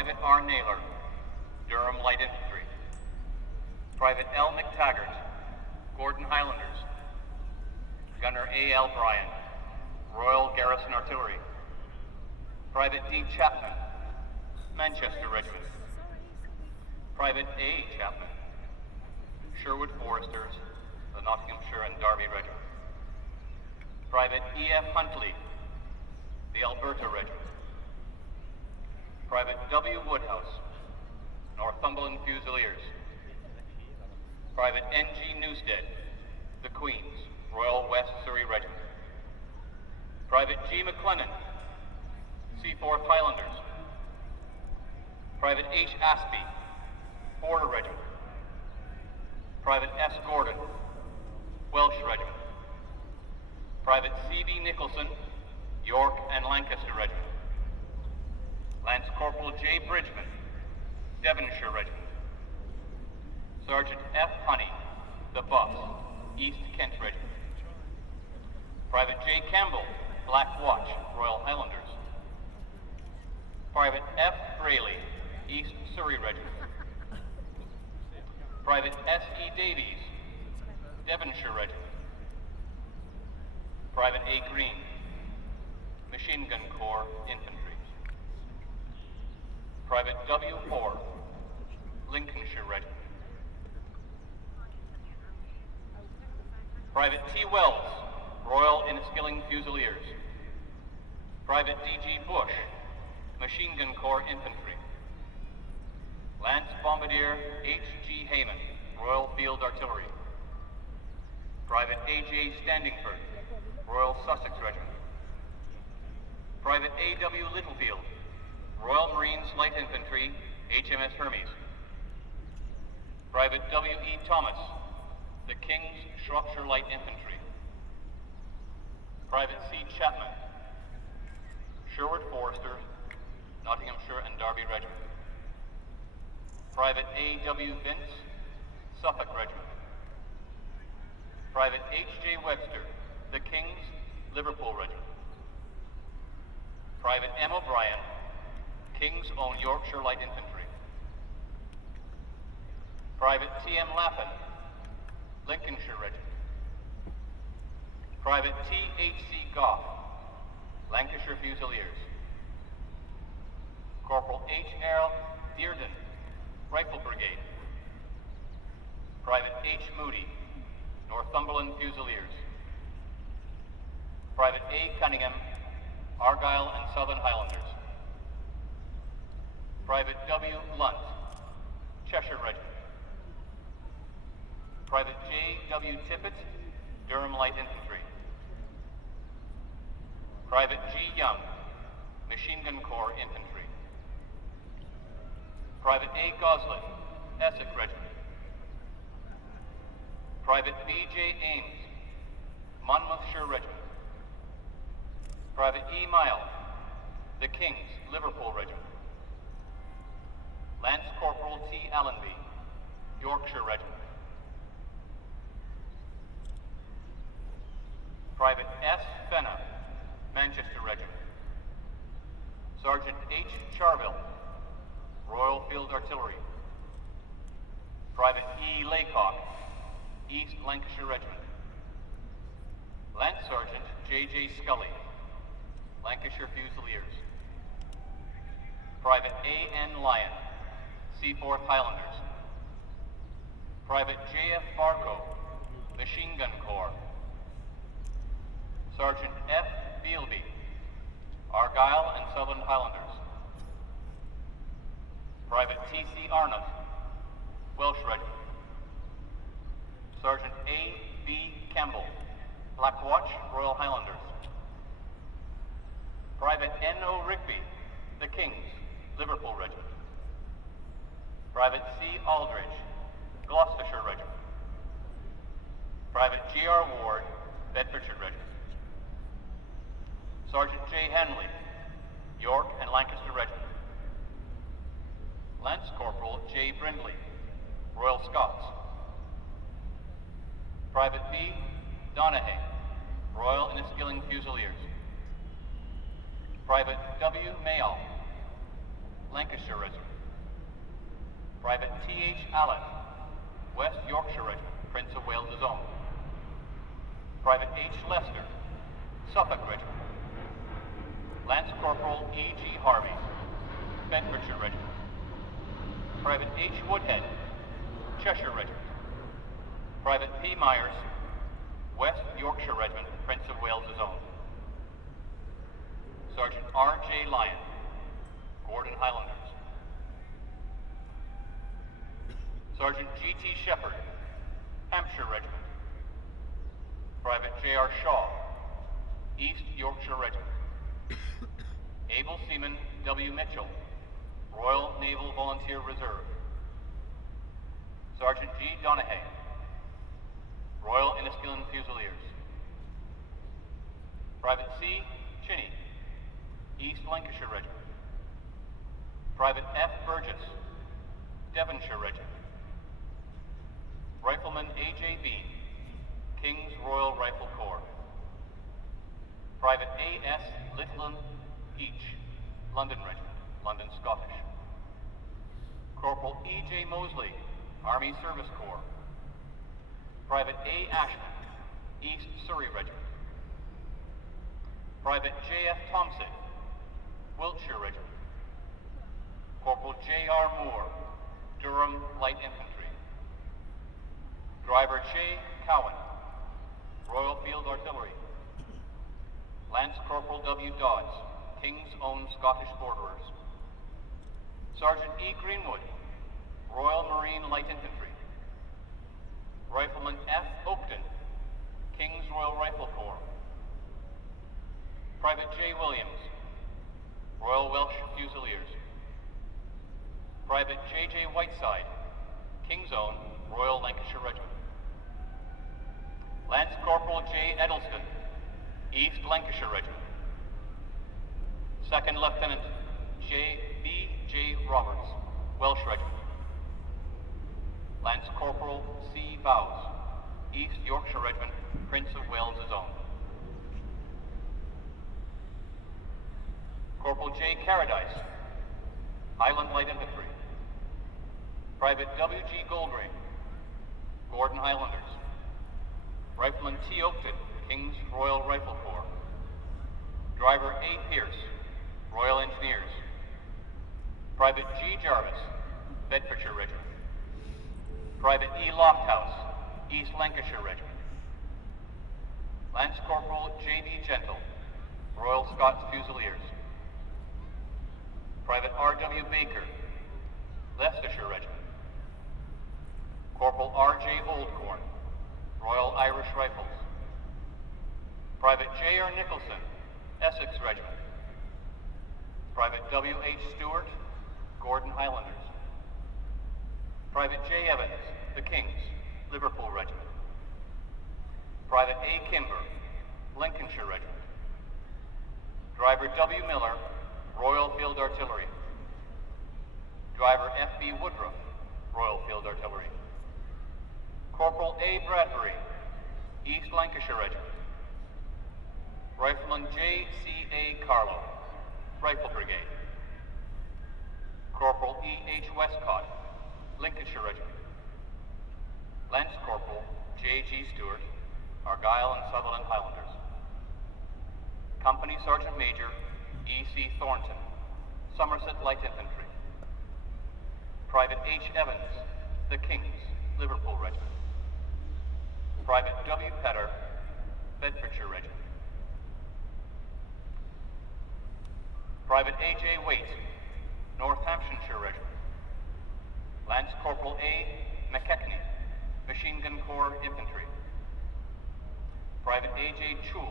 Private R. Naylor, Durham Light Infantry. Private L. McTaggart, Gordon Highlanders. Gunner A. L. Bryan, Royal Garrison Artillery. Private D. Chapman, Manchester Regiment. Private A. Chapman, Sherwood Foresters, the Nottinghamshire and Derby Regiment. Private E. F. Huntley, the Alberta Regiment. Private W. Woodhouse, Northumberland Fusiliers. Private N. G. Newstead, the Queen's, Royal West Surrey Regiment. Private G. McLennan, Seaforth Highlanders. Private H. Aspey, Border Regiment. Private S. Gordon, Welsh Regiment. Private C. B. Nicholson, York and Lancaster Regiment. Lance Corporal J. Bridgman, Devonshire Regiment. Sergeant F. Honey, the Buffs, East Kent Regiment. Private J. Campbell, Black Watch, Royal Highlanders. Private F. Braley, East Surrey Regiment. Private S. E. Davies, Devonshire Regiment. Private A. Green, Machine Gun Corps Infantry. Private W. Hoare, Lincolnshire Regiment. Private T. Wells, Royal Inniskilling Fusiliers. Private D. G. Bush, Machine Gun Corps Infantry. Lance Bombardier H. G. Hayman, Royal Field Artillery. Private A. J. Standingford, Royal Sussex Regiment. Private A. W. Littlefield, Royal Marines Light Infantry, HMS Hermes. Private W. E. Thomas, the King's Shropshire Light Infantry. Private C. Chapman, Sherwood Foresters, Nottinghamshire and Derby Regiment. Private A. W. Vince, Suffolk Regiment. Private H. J. Webster, the King's Liverpool Regiment. Private M. O'Brien, King's Own Yorkshire Light Infantry. Private T. M. Lappin, Lincolnshire Regiment. Private T. H. C. Goff, Lancashire Fusiliers. Corporal H. Earl Dearden, Rifle Brigade. Private H. Moody, Northumberland Fusiliers. Private A. Cunningham, Argyll and Southern Highlanders. Private W. Lunt, Cheshire Regiment. Private J. W. Tippett, Durham Light Infantry. Private G. Young, Machine Gun Corps Infantry. Private A. Goslin, Essex Regiment. Private B. J. Ames, Monmouthshire Regiment. Private E. Mile, the King's Liverpool Regiment. Lance Corporal T. Allenby, Yorkshire Regiment. Private S. Fenna, Manchester Regiment. Sergeant H. Charville, Royal Field Artillery. Private E. Laycock, East Lancashire Regiment. Lance Sergeant J. J. Scully, Lancashire Fusiliers. Private A. N. Lyon, Seaforth Highlanders. Private J. F. Barco, Machine Gun Corps. Sergeant F. Bealby, Argyll and Southern Highlanders. Private T. C. Arnott, Welsh Regiment. Sergeant A. B. Campbell, Black Watch, Royal Highlanders. Private N. O. Rigby, the King's, Liverpool Regiment. Private C. Aldridge, Gloucestershire Regiment. Private G. R. Ward, Bedfordshire Regiment. Sergeant J. Henley, York and Lancaster Regiment. Lance Corporal J. Brindley, Royal Scots. Private B. Donahue, Royal Inniskilling Fusiliers. Private W. Mayall, Lancashire Regiment. Private T.H. Allen, West Yorkshire Regiment, Prince of Wales' Own. Private H. Lester, Suffolk Regiment. Lance Corporal E.G. Harvey, Bedfordshire Regiment. Private H. Woodhead, Cheshire Regiment. Private P. Myers, West Yorkshire Regiment, Prince of Wales' Own. Sergeant R.J. Lyon, Gordon Highlanders. Sergeant G.T. Shepherd, Hampshire Regiment. Private J.R. Shaw, East Yorkshire Regiment. Able Seaman W. Mitchell, Royal Naval Volunteer Reserve. Sergeant G. Donahue, Royal Inniskilling Fusiliers. Private C. Chinney, East Lancashire Regiment. Private F. Burgess, Devonshire Regiment. Rifleman A.J. Bean, King's Royal Rifle Corps. Private A.S. Littlin Each, London Regiment, London Scottish. Corporal E.J. Mosley, Army Service Corps. Private A. Ashman, East Surrey Regiment. Private J.F. Thompson, Wiltshire Regiment. Corporal J.R. Moore, Durham Light Infantry. Driver J. Cowan, Royal Field Artillery. Lance Corporal W. Dodds, King's Own Scottish Borderers. Sergeant E. Greenwood, Royal Marine Light Infantry. Rifleman F. Oakton, King's Royal Rifle Corps. Private J. Williams, Royal Welsh Fusiliers. Private J.J. Whiteside, King's Own Royal Lancashire Regiment. Lance Corporal J. Edelston, East Lancashire Regiment. Second Lieutenant B. J. Roberts, Welsh Regiment. Lance Corporal C. Bowes, East Yorkshire Regiment, Prince of Wales' Own. Corporal J. Carradine, Highland Light Infantry. Private W. G. Goldring, Gordon Highlanders. Rifleman T. Oakton, King's Royal Rifle Corps. Driver A. Pierce, Royal Engineers. Private G. Jarvis, Bedfordshire Regiment. Private E. Lofthouse, East Lancashire Regiment. Lance Corporal J. B. Gentle, Royal Scots Fusiliers. Private R. W. Baker, Leicestershire Regiment. Corporal R. J. Oldcorn, Royal Irish Rifles. Private J. R. Nicholson, Essex Regiment. Private W. H. Stewart, Gordon Highlanders. Private J. Evans, the Kings, Liverpool Regiment. Private A. Kimber, Lincolnshire Regiment. Driver W. Miller, Royal Field Artillery. Driver F. B. Woodruff, Royal Field Artillery. Corporal A. Bradbury, East Lancashire Regiment. Rifleman J. C. A. Carlo, Rifle Brigade. Corporal E. H. Westcott, Lincolnshire Regiment. Lance Corporal J. G. Stewart, Argyll and Sutherland Highlanders. Company Sergeant Major E. C. Thornton, Somerset Light Infantry. Private H. Evans, the Kings, Liverpool Regiment. Private W. Petter, Bedfordshire Regiment. Private A.J. Waite, Northamptonshire Regiment. Lance Corporal A. McKenna, Machine Gun Corps Infantry. Private A.J. Choules,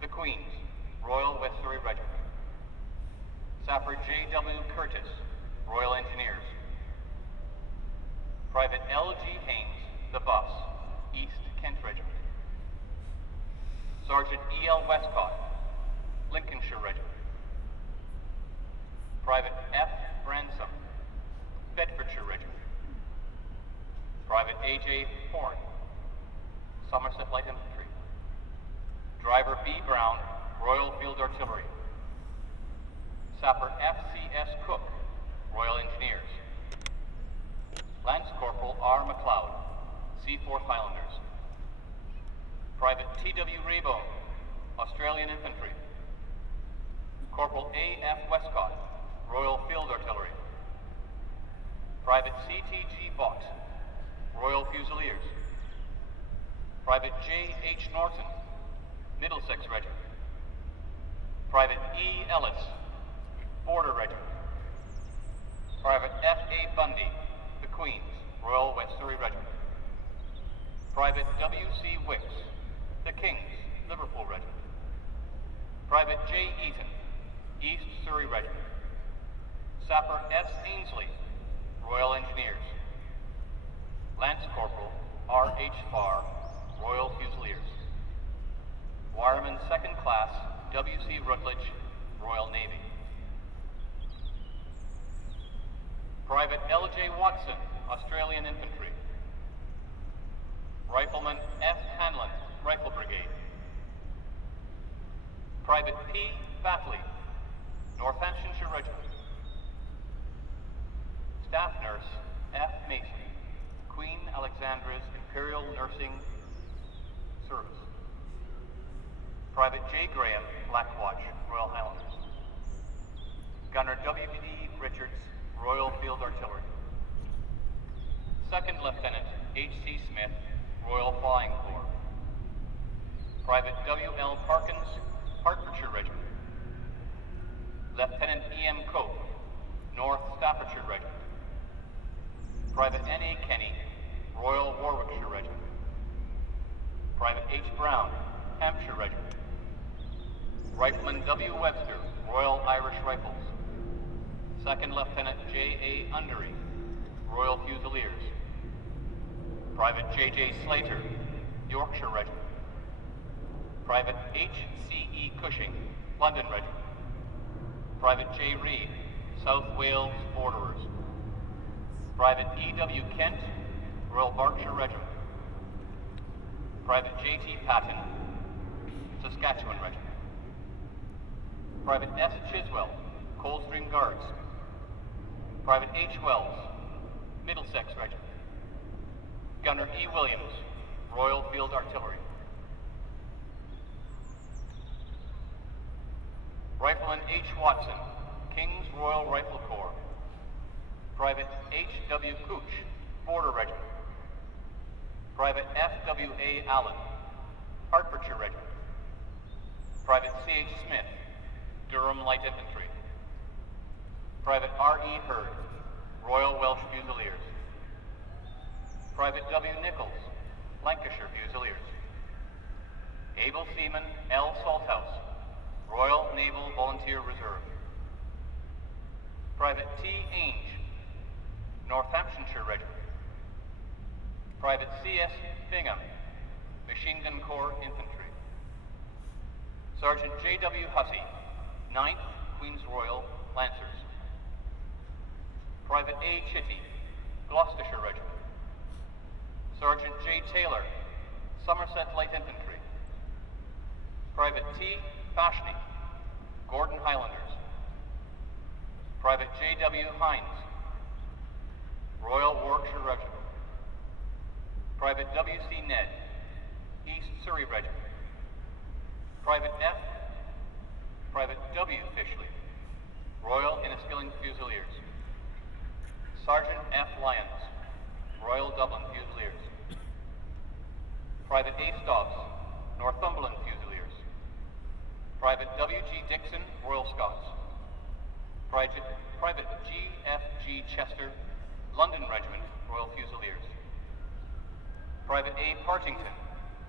the Queens, Royal West Surrey Regiment. Sapper J.W. Curtis, Royal Engineers. Private L.G. Haynes, the Buffs, East Kent Regiment. Sergeant E.L. Westcott, Lincolnshire Regiment. Private F. Ransom, Bedfordshire Regiment. Private A.J. Horn, Somerset Light Infantry. Driver B. Brown, Royal Field Artillery. Sapper F.C.S. Cook, Royal Engineers. Lance Corporal R. McLeod, Seaforth Highlanders. Private T.W. Raybone, Australian Infantry. Corporal A.F. Westcott, Royal Field Artillery. Private C.T.G. Bott, Royal Fusiliers. Private J.H. Norton, Middlesex Regiment. Private E. Ellis, Border Regiment. Private F.A. Bundy, the Queen's, Royal West Surrey Regiment. Private W.C. Wicks, the King's, Liverpool Regiment. Private J. Eaton, East Surrey Regiment. Sapper S. Ainsley, Royal Engineers. Lance Corporal R. H. Farr, Royal Fusiliers. Wireman 2nd Class W.C. Rutledge, Royal Navy. Private L.J. Watson, Australian Infantry. Rifleman F. Hanlon, Rifle Brigade. Private P. Batley, Northamptonshire Regiment. Staff Nurse F. Mason, Queen Alexandra's Imperial Nursing Service. Private J. Graham, Black Watch, Royal Highlanders. Gunner W.D. Richards, Royal Field Artillery. Second Lieutenant H.C. Smith, Royal Flying Corps. Private W.L. Parkins, Hertfordshire Regiment. Lieutenant E.M. Cope, North Staffordshire Regiment. Private N.A. Kenny, Royal Warwickshire Regiment. Private H. Brown, Hampshire Regiment. Rifleman W. Webster, Royal Irish Rifles. Second Lieutenant J.A. Undery, Royal Fusiliers. Private J.J. Slater, Yorkshire Regiment. Private H.C.E. Cushing, London Regiment. Private J. Reed, South Wales Borderers. Private E.W. Kent, Royal Berkshire Regiment. Private J.T. Patton, Saskatchewan Regiment. Private S. Chiswell, Coldstream Guards. Private H. Wells, Middlesex Regiment. Gunner E. Williams, Royal Field Artillery. Rifleman H. Watson, King's Royal Rifle Corps. Private H. W. Cooch, Border Regiment. Private F. W. A. Allen, Hertfordshire Regiment. Private C. H. Smith, Durham Light Infantry. Private R. E. Hurd, Royal Welsh Fusiliers. Private W. Nichols, Lancashire Fusiliers. Able Seaman L. Salthouse, Royal Naval Volunteer Reserve. Private T. Ainge, Northamptonshire Regiment. Private C.S. Bingham, Machine Gun Corps Infantry. Sergeant J.W. Hussey, 9th Queen's Royal Lancers. Private A. Chitty, Gloucestershire Regiment. Sergeant J. Taylor, Somerset Light Infantry. Private T. Fashney, Gordon Highlanders. Private J.W. Hines, Royal Warwickshire Regiment. Private W.C. Ned, East Surrey Regiment. Private F. Private W. Fishley, Royal Inniskilling Fusiliers. Sergeant F. Lyons, Royal Dublin Fusiliers. Private A. Stobbs, Northumberland Fusiliers. Private W.G. Dixon, Royal Scots. Private G.F.G. Chester, London Regiment, Royal Fusiliers. Private A. Partington,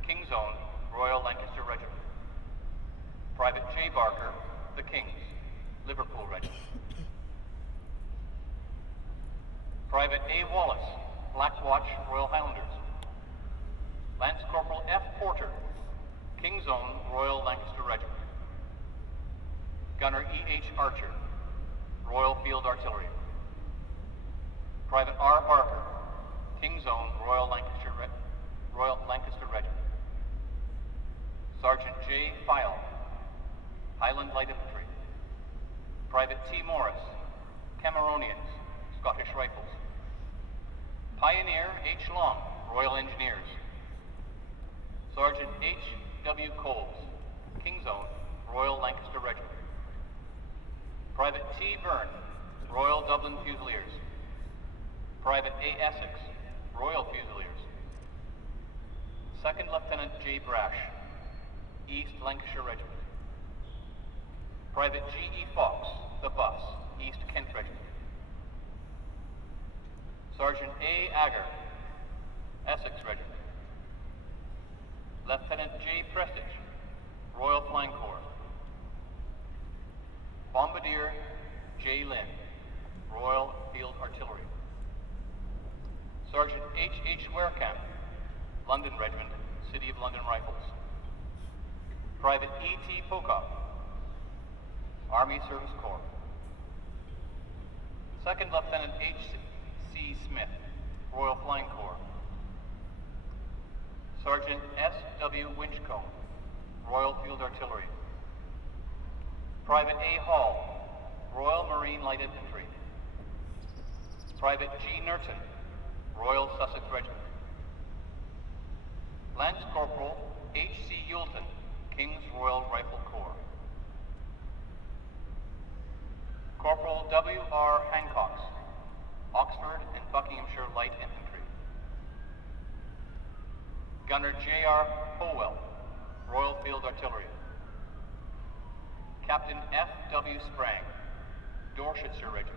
King's Own, Royal Lancaster Regiment. Private J. Barker, the King's, Liverpool Regiment. Private A. Wallace, Black Watch, Royal Highlanders. Lance Corporal F. Porter, King's Own, Royal Lancaster Regiment. Gunner E. H. Archer, Royal Field Artillery. Private R. Barker, King's Own, Royal Lancaster Regiment. Sergeant J. File, Highland Light Infantry. Private T. Morris, Cameronians, Scottish Rifles. Pioneer H. Long, Royal Engineers. Sergeant H. W. Coles, King's Own, Royal Lancaster Regiment. Private T. Byrne, Royal Dublin Fusiliers. Private A. Essex, Royal Fusiliers. Second Lieutenant J. Brash, East Lancashire Regiment. Private G. E. Fox, The Bus, East Kent Regiment. Sergeant A. Agger, Essex Regiment. Lieutenant J. Prestige, Royal Flying Corps. Bombardier J. Lynn, Royal Field Artillery. Sergeant H. H. Werekamp, London Regiment, City of London Rifles. Private E. T. Pocock, Army Service Corps. Second Lieutenant H. C. Smith, Royal Flying Corps. Sergeant S. W. Winchcombe, Royal Field Artillery. Private A. Hall, Royal Marine Light Infantry. Private G. Nerton, Royal Sussex Regiment. Lance Corporal H. C. Yulton, King's Royal Rifle Corps. Corporal W. R. Hancocks, Oxford and Buckinghamshire Light Infantry. Gunner J. R. Howell, Royal Field Artillery. Captain F. W. Sprang, Dorsetshire Regiment.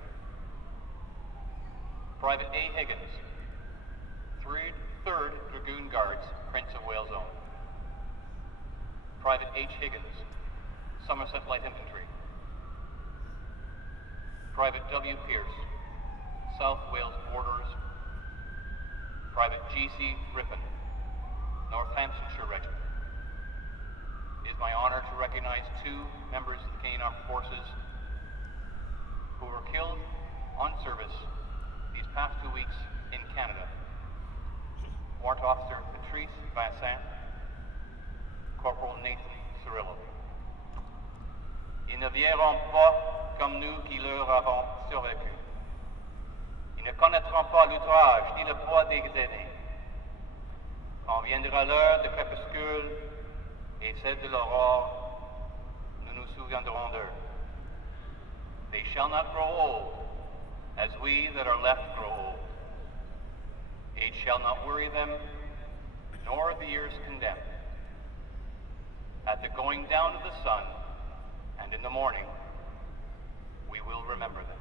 Private A. Higgins, 3rd Dragoon Guards, Prince of Wales Own. Private H. Higgins, Somerset Light Infantry. Private W. Pierce, South Wales Borders. Private G.C. Rippon, Northamptonshire Regiment. It is my honor to recognize 2 members of the Canadian Armed Forces who were killed on service these past 2 weeks in Canada. Warrant Officer Patrice Vincent, Corporal Nathan Cirillo. Ils ne viendront pas comme nous qui leur avons survécu. Ils ne connaîtront pas l'outrage ni le poids des aînés. Quand viendra l'heure de crépuscule et celle de l'aurore, nous nous souviendrons d'eux. They shall not grow old, as we that are left grow old. Age shall not worry them, nor the years condemn. At the going down of the sun, and in the morning, we will remember them.